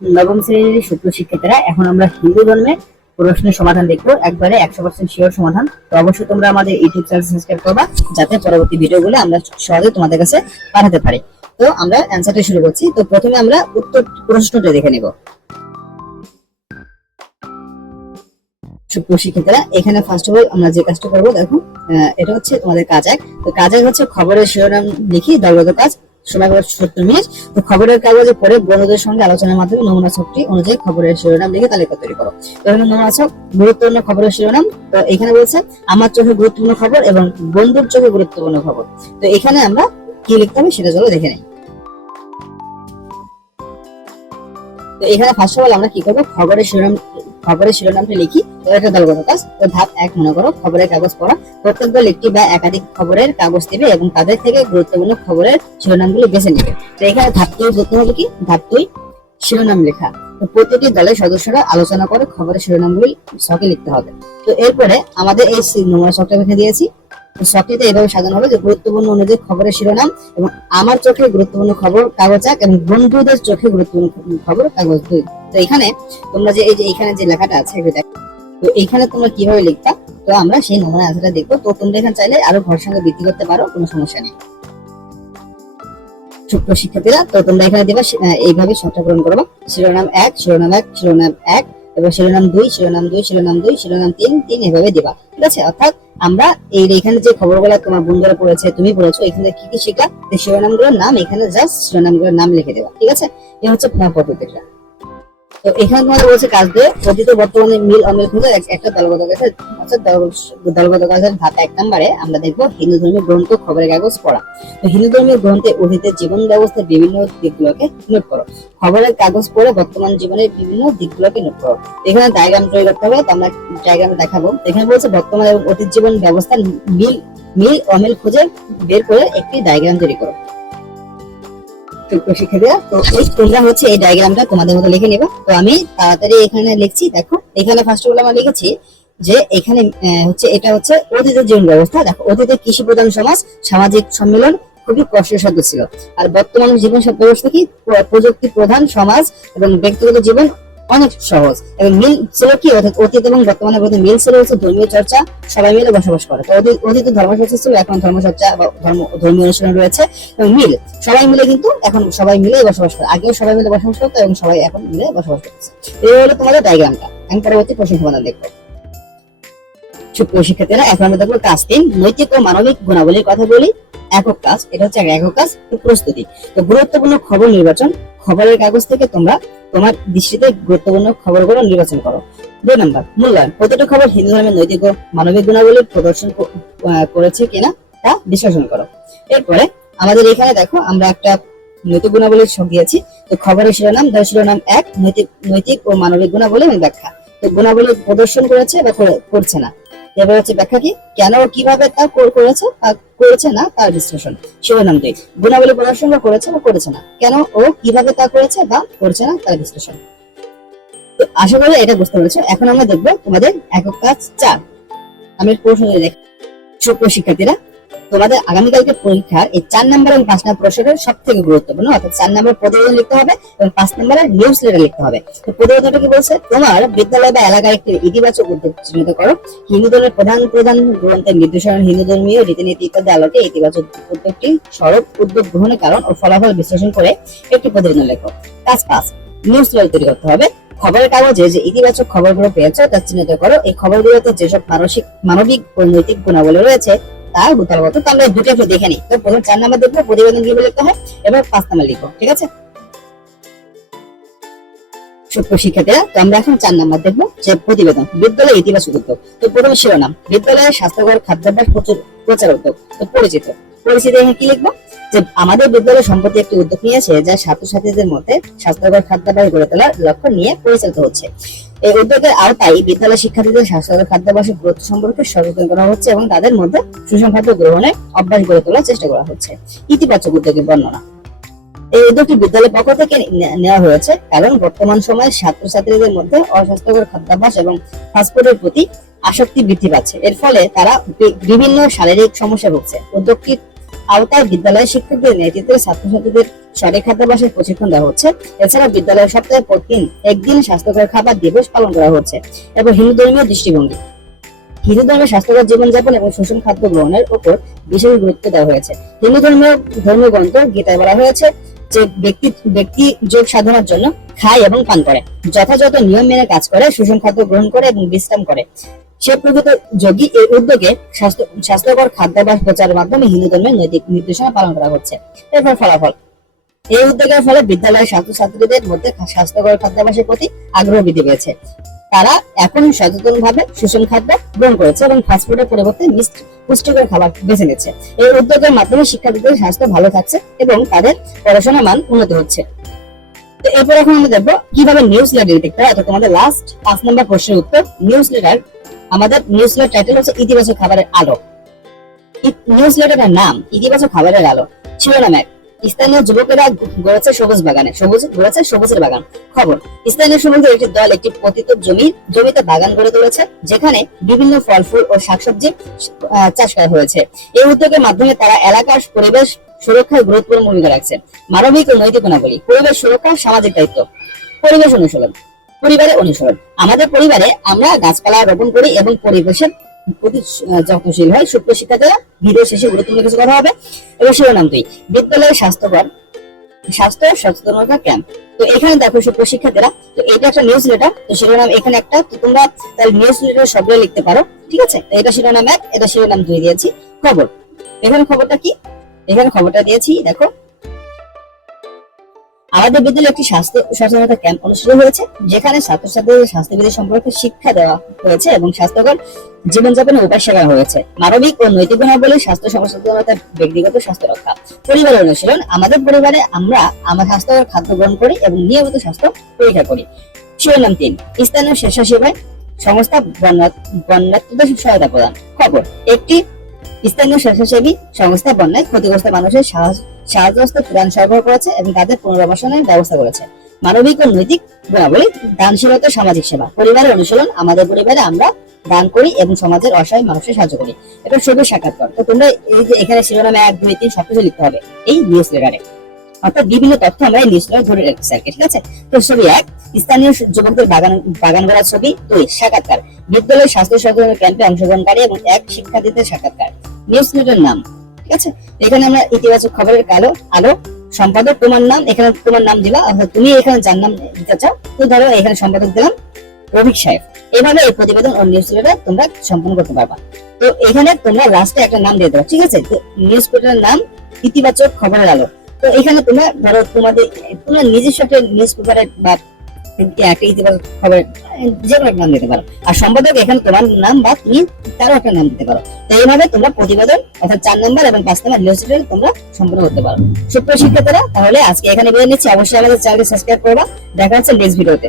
নবম শ্রেণীর সুপ্রিয় শিক্ষার্থীরা, এখন আমরা হিন্দু ধর্মের প্রশ্নের সমাধান দেখবো, একবারে 100% শিওর সমাধান। তো অবশ্যই তোমরা আমাদের ইউটিউব চ্যানেল সাবস্ক্রাইব করবা, যাতে পরবর্তী ভিডিওগুলো আমরা সহজে তোমাদের কাছে পাঠাতে পারি। তো আমরা অ্যান্সারটা শুরু করছি। তো প্রথমে আমরা উত্তর প্রশ্নটা দেখে নেব। সুপ্রিয় শিক্ষার্থীরা, এখানে ফার্স্ট অফ অল আমরা যে কাজটা করবো, দেখো এটা হচ্ছে তোমাদের কাজ এক। তো কাজ এক হচ্ছে খবরের শিরোনাম লিখি, দলগত কাজ, সময় 70 মিনিট। তো খবরের কাগজে পড়ে বন্ধুদের সঙ্গে আলোচনার মাধ্যমে নমুনা ছকটি অনুযায়ী খবরের শিরোনাম লিখে তালিকা তৈরি করো। তো এখানে নমুনা ছক, গুরুত্বপূর্ণ খবরের শিরোনাম। তো এখানে বলছে আমার চোখে গুরুত্বপূর্ণ খবর এবং বন্ধুর চোখে গুরুত্বপূর্ণ খবর। তো এখানে আমরা কি লিখতে হবে সেটা চলো দেখে নেই। তো এখানে ফার্স্ট অফ অল আমরা কি করবো, খবরের শিরোনামটা লিখি। তো এটা দলগত কাজ। তো ধাপ 1, মনে করো খবরের কাগজ পড়া। প্রত্যেক দল একটি বা একাধিক খবরের কাগজ দিবে এবং তাদের থেকে গুরুত্বপূর্ণ খবরের শিরোনামগুলি বেছে নেবে। তো এখানে ধাপ 2 করতে হবে কি, ধাপ 2 শিরোনাম লেখা। তো প্রতিটি দলের সদস্যরা আলোচনা করে খবরের শিরোনামগুলি ছকে লিখতে হবে। তো এরপরে আমাদের এই নমুনা ছকটা লিখে দিয়েছি। ছকটিতে এভাবে সাজানো হবে যে গুরুত্বপূর্ণ অনুযায়ী খবরের শিরোনাম এবং আমার চোখে গুরুত্বপূর্ণ খবর কাগজ 1 এবং বন্ধুদের চোখে গুরুত্বপূর্ণ খবর কাগজ 2। তো এখানে তোমরা যে এই যে এখানে যে লেখাটা আছে এটা দেখো। তো এখানে তোমরা কিভাবে লিখবা, তো আমরা সেই নমুনা আনসারটা দেখবো। তো তোমরা এখানে চাইলে আরো ঘর সঙ্গে বৃদ্ধি করতে পারো, কোনো সমস্যা নেই। সুপ্রিয় শিক্ষার্থীরা, তো তোমরা এখানে দেবা এইভাবে ছকটা পূরণ করবা। শিরোনাম 1, শিরোনাম 1, শিরোনাম 1 এবং শিরোনাম 2, শিরোনাম 2, শিরোনাম 2, শিরোনাম 3 এভাবে দিবা। ঠিক আছে? অর্থাৎ আমরা এখানে যে খবরগুলো তোমার বন্ধুরা পড়েছে, তুমি পড়েছো, এখানে কি কি শিখলা, শিরোনামগুলোর নাম এখানে জাস্ট শিরোনামগুলোর নাম লিখে দেবা। ঠিক আছে? এই হচ্ছে তোমার পদ্ধতিটা। তো এখানে তোমাদের বলছে কাজ দিয়ে অতীত বর্তমানে মিল অমিল খুঁজে একটা দলগত কাজের, আচ্ছা দলগত কাজের ধাপ 1 নম্বরে আমরা দেখবো হিন্দু ধর্মীয় গ্রন্থ খবরের কাগজ পড়া। তো হিন্দু ধর্মীয় গ্রন্থে অতীতের জীবন ব্যবস্থার বিভিন্ন দিকগুলোকে নোট করো। খবরের কাগজ পড়ে বর্তমান জীবনের বিভিন্ন দিকগুলোকে নোট করো। এখানে ডায়াগ্রাম তৈরি করতে হবে, তো আমরা ডায়াগ্রামে দেখাবো। এখানে বলছে বর্তমান এবং অতীত জীবন ব্যবস্থার মিল অমিল খুঁজে বের করে একটি ডায়াগ্রাম তৈরি করো। শিক্ষার্থীরা, তো তোমরা হচ্ছে এই ডায়াগ্রামটা তোমাদের মতো লিখে নিবা। তো আমি তাড়াতাড়ি এখানে লিখছি। দেখো এখানে ফার্স্ট অফ অল আমরা লিখেছি যে এখানে হচ্ছে এটা হচ্ছে অতীতের জীবন ব্যবস্থা। দেখো অতীতে কৃষি প্রধান সমাজ, সামাজিক সম্মেলন খুবই কষ্টসাধ্য ছিল। আর বর্তমান জীবন ব্যবস্থা কি, প্রযুক্তি প্রধান সমাজ এবং ব্যক্তিগত জীবন অনেক সহজ। এবং মিল ছিল কি, অতীত এবং বর্তমানের মধ্যে মিল ছিল হচ্ছে ধর্মীয় চর্চা, সবাই মিলে বসবাস করে। তো অতীত ধর্মচর্চা ছিল, এখন ধর্মচর্চা বা ধর্মীয় অনুশীলন রয়েছে। এবং মিল সবাই মিলে, কিন্তু এখন সবাই মিলে বসবাস করে, আগেও সবাই মিলে বসবাস করতো এবং সবাই এখন মিলে বসবাস করতেছে। এই হলো তোমাদের ডায়াগ্রামটা। আমি পরবর্তী প্রশ্ন সমাধান দেখবো। সুপ্রিয় শিক্ষার্থীরা, এখন আমরা দেখবো কাজ 3, নৈতিক ও মানবিক গুণাবলীর কথা বলি। একক কাজ, এটা হচ্ছে একক কাজ। প্রস্তুতি। তো গুরুত্বপূর্ণ খবর নির্বাচন। খবরের কাগজ থেকে তোমরা তোমার দৃষ্টিতে গুরুত্বপূর্ণ খবরগুলো নির্বাচন করো। 2 নম্বর মূল্যায়ন। প্রতিটি খবর হিন্দু ধর্মের নৈতিক ও মানবিক গুণাবলী প্রদর্শন করেছে কিনা তা বিশ্লেষণ করো। এরপরে আমাদের এখানে দেখো আমরা একটা নৈতিক গুণাবলীর ছক দিয়েছি। তো খবরের শিরোনাম, শিরোনাম 1, নৈতিক ও মানবিক গুণাবলী এবং ব্যাখ্যা। তো গুণাবলী প্রদর্শন করেছে বা করছে না। এবার হচ্ছে ব্যাখ্যা কি, কেন ও কিভাবে তা করেছে বা করেছে না তার বিশ্লেষণ। শিরোনাম 2, গুণাবলী প্রদর্শন করেছে বা করেছে না, কেন ও কিভাবে তা করেছে বা করছে না তার বিশ্লেষণ। তো আশা করি এটা বুঝতে পেরেছো। এখন আমরা দেখবো তোমাদের একক কাজ 4। আমি প্রশ্ন দেখি। সুপ্রিয় শিক্ষার্থীরা, তোমাদের আগামীকালকে পরীক্ষার এই 4 নম্বর এবং 5 নম্বর প্রশ্নের সব থেকে গুরুত্বপূর্ণ, অর্থাৎ 4 নম্বর প্রতিবেদন লিখতে হবে এবং 5 নম্বরের নিউজ লেটার লিখতে হবে। তো প্রতিবেদনটা কি বলছে, তোমার বিদ্যালয় বা এলাকার একটি ইতিবাচক উদ্যোগ চিহ্নিত করো। হিন্দু ধর্মের প্রধান গ্রন্থের নির্দেশনা, হিন্দু ধর্মীয় রীতিনীতি ইত্যাদি আলোকে ইতিবাচক উদ্যোগটি সড়ক উদ্যোগ গ্রহণের কারণ ও ফলাফল বিশ্লেষণ করে একটি প্রতিবেদন লেখো। কাজ 5, নিউজ লেটার তৈরি করতে হবে। খবরের কাগজে যে ইতিবাচক খবরগুলো পেয়েছো তা চিহ্নিত করো। এই খবরগুলোতে যেসব মানবিক ও নৈতিক গুণাবলী রয়েছে তার গুতালগত। তো আমরা দুটো একটু দেখে নিই। তো প্রথম 4 নাম্বার দেখবো প্রতিবেদন কিভাবে লিখতে হয়, এবার 5 নাম্বার লিখবো। ঠিক আছে? সুপ্রিয় শিক্ষার্থীরা, তো আমরা এখন 4 নাম্বার দেখবো যে প্রতিবেদন, বিদ্যালয়ের ইতিবাচক উদ্যোগ। তো প্রথম শিরোনাম, বিদ্যালয়ের স্বাস্থ্যকর খাদ্যাভ্যাস প্রচার উদ্যোগ। তো পরিচিতি এখানে কি লিখবো, যে আমাদের বিদ্যালয় সম্প্রতি একটি উদ্যোগ নিয়েছে যা ছাত্রছাত্রীদের মধ্যে স্বাস্থ্যকর খাদ্যাভ্যাস গড়ে তোলার লক্ষ্য নিয়ে পরিচালিত হচ্ছে। এই উদ্যোগের আওতায় বিদ্যালয় শিক্ষার্থীদের স্বাস্থ্যকর খাদ্যাভ্যাসের গুরুত্ব সম্পর্কে সচেতন করা হচ্ছে এবং তাদের মধ্যে সুষম খাদ্য গ্রহণের অভ্যাস গড়ে তোলার চেষ্টা করা হচ্ছে। ইতিবাচক উদ্যোগের বর্ণনা। এই উদ্যোগটি বিদ্যালয়ের পক্ষ থেকে নেওয়া হয়েছে কারণ বর্তমান সময়ে ছাত্রছাত্রীদের মধ্যে অস্বাস্থ্যকর খাদ্যাভ্যাস এবং ফাস্টফুডের প্রতি আসক্তি বৃদ্ধি পাচ্ছে। এর ফলে তারা বিভিন্ন শারীরিক সমস্যা ভুগছে। উদ্যোগটি আওতায় বিদ্যালয়ের শিক্ষকদের নেতৃত্বে ছাত্রছাত্রীদের সঠিক খাদ্যাভ্যাসের প্রশিক্ষণ দেওয়া হচ্ছে। এছাড়া বিদ্যালয়ে সপ্তাহে প্রতিদিন একদিন স্বাস্থ্যকর খাবার দিবস পালন করা হচ্ছে। এবং হিন্দু ধর্মীয় দৃষ্টিভঙ্গি, হিন্দু ধর্মে স্বাস্থ্যকর জীবনযাপন এবং সুষম খাদ্য গ্রহণের উপর বিশেষ গুরুত্ব দেওয়া হয়েছে। হিন্দু ধর্মীয় গ্রন্থ গীতায় বলা হয়েছে যে ব্যক্তি যোগ সাধনার জন্য খায় এবং পান করে, যথাযথ নিয়ম মেনে কাজ করে, সুষম খাদ্য গ্রহণ করে এবং বিশ্রাম করে। সে প্রকৃত যোগী। এই উদ্যোগে স্বাস্থ্যকর খাদ্যাভ্যাস প্রচারের মাধ্যমে হিন্দু ধর্মের নৈতিক নির্দেশনা পালন করা হচ্ছে। এরপর ফলাফল, এই উদ্যোগের ফলে বিদ্যালয়ের ছাত্রছাত্রীদের মধ্যে স্বাস্থ্যকর খাদ্যাভ্যাসের প্রতি আগ্রহ বৃদ্ধি পেয়েছে। তারা এখন সচেতনভাবে সুষম খাদ্য গ্রহণ করেছে এবং ফাস্টফুডের পরিবর্তে পুষ্টিকর খাবার বেছে নিচ্ছে। এই উদ্যোগের মাধ্যমে শিক্ষার্থীদের স্বাস্থ্য ভালো থাকছে এবং তাদের পড়াশোনার মান উন্নত হচ্ছে। তো এরপর এখন আমরা দেখবো কিভাবে নিউজ লেটার দেখতে হয়। তোমাদের লাস্ট 5 নম্বর প্রশ্নের উত্তর নিউজ লেটার। আমাদের নিউজ লেটার টাইটেল হচ্ছে ইতিবাচক খাবারের আলো। নিউজ লেটারের নাম ইতিবাচক খাবারের আলো। শিরোনাম 1, স্থানীয় যুবকেরা গড়েছে সবুজ বাগানে, সবুজের বাগান। খবর, স্থানীয় যুবকদের একটি দল একটি পতিত জমিতে বাগান গড়ে তুলেছে, যেখানে বিভিন্ন ফল ফুল ও শাকসবজি চাষ করা হয়েছে। এই উদ্যোগের মাধ্যমে তারা এলাকার পরিবেশ সুরক্ষায় গুরুত্বপূর্ণ ভূমিকা রাখছে। মানবিক ও নৈতিক গুণাবলী, পরিবেশ সুরক্ষা, সামাজিক দায়িত্ব। পরিবেশ অনুশীলন, পরিবারের অনুসরণ। আমাদের পরিবারে আমরা গাছপালা রোপণ করি এবং পরিবেশের প্রতি যত্নশীল হয়। সুপ্র শিক্ষার্থীরা, ভিডিও শেষে গুরুত্বপূর্ণ কিছু কথা হবে। এবং শিরোনাম 2, বিদ্যালয়ের স্বাস্থ্য সচেতনতা ক্যাম্প। তো এখানে দেখো সুপ্র শিক্ষার্থীরা, তো এটা একটা নিউজ লেটার। তো শিরোনাম এখানে একটা, তো তোমরা তাহলে নিউজ লেটার সবগুলো লিখতে পারো, ঠিক আছে। তো এটা শিরোনাম 1, এটা শিরোনাম 2 দিয়েছি। খবর, এখানে খবরটা কি, এখানে খবরটা দিয়েছি দেখো। আমাদের বিদ্যালয়ে একটি স্বাস্থ্য সচেতনতা ক্যাম্প অনুষ্ঠিত হয়েছে, যেখানে ছাত্রছাত্রীদের স্বাস্থ্যবিধি সম্পর্কে শিক্ষা দেওয়া হয়েছে এবং স্বাস্থ্যকর জীবনযাপনের উপায় শেখানো হয়েছে। মানবিক ও নৈতিক গুণাবলী, স্বাস্থ্য সচেতনতা, ব্যক্তিগত স্বাস্থ্য রক্ষা। পরিবারের অনুশীলন, আমাদের পরিবারে আমরা স্বাস্থ্যকর খাদ্য গ্রহণ করি এবং নিয়মিত স্বাস্থ্য পরীক্ষা করি। শিরোনাম 3, স্থানীয় স্বেচ্ছাসেবী সংস্থা বন্যার্তদের সহায়তা প্রদান। খবর, একটি স্থানীয় স্বেচ্ছাসেবী সংস্থা বন্যায় ক্ষতিগ্রস্ত মানুষের সাহায্য ত্রাণ সরবরাহ করেছে এবং তাদের পুনর্বাসনের ব্যবস্থা করেছে। মানবিক ও নৈতিক গুণাবলী, দানশীলতা, সামাজিক সেবা। পরিবারের অনুশীলন, আমাদের পরিবারে আমরা দান করি এবং সমাজের অসহায় মানুষের সাহায্য করি। এটা ছবি সাক্ষাৎকার। তো তোমরা এই যে এখানে শিরোনামে 1, 2, 3 সবকিছু লিখতে হবে এই নিউজ লেটারে, অর্থাৎ বিভিন্ন তথ্য আমরা এই নিউজ লেটারে ধরে রাখছি, ঠিক আছে। তো ছবি 1, স্থানীয় যুবকদের বাগান গড়ার ছবি। 2, সাক্ষাৎকার, বিদ্যালয়ের স্বাস্থ্য সচেতনতা ক্যাম্পে অংশগ্রহণকারী এবং 1 শিক্ষার্থীদের সাক্ষাৎকার। নিউজ লেটার নাম, ঠিক আছে। এখানে আমরা ইতিবাচক খবরের আলো। সম্পাদক, তোমার নাম, এখানে তোমার নাম দিলা, অর্থাৎ তুমি এখানে যার নাম দিতে চাও, তো ধরো এখানে সম্পাদক দিলাম রফিক সাহেব। এভাবে এই প্রতিবেদন ও নিউজ লেটার তোমরা সম্পন্ন করতে পারবা। তো এখানে তোমরা লাস্টে একটা নাম দিয়ে দেবো, ঠিক আছে। তো নিউজ পেপারের নাম ইতিবাচক খবরের আলো। তো এখানে তোমরা ধরো তোমরা নিজস্ব একটা নিউজ পেপারের বা একটা ইতিবাচক খবরের যে কোনো একটা নাম দিতে পারো। আর সম্পাদক এখানে তোমার নাম বা তুমি তারও একটা নাম দিতে পারো। তো এইভাবে তোমরা প্রতিবেদন অর্থাৎ 4 নম্বর এবং 5 নম্বর নিউজ লেটার তোমরা সম্পন্ন করতে পারো। সুপ্রিয় শিক্ষার্থীরা, তাহলে আজকে এখানে বিদায় নিচ্ছি। অবশ্যই আমাদের চ্যানেলটি সাবস্ক্রাইব করবা। দেখা হচ্ছে নেক্সট ভিডিওতে।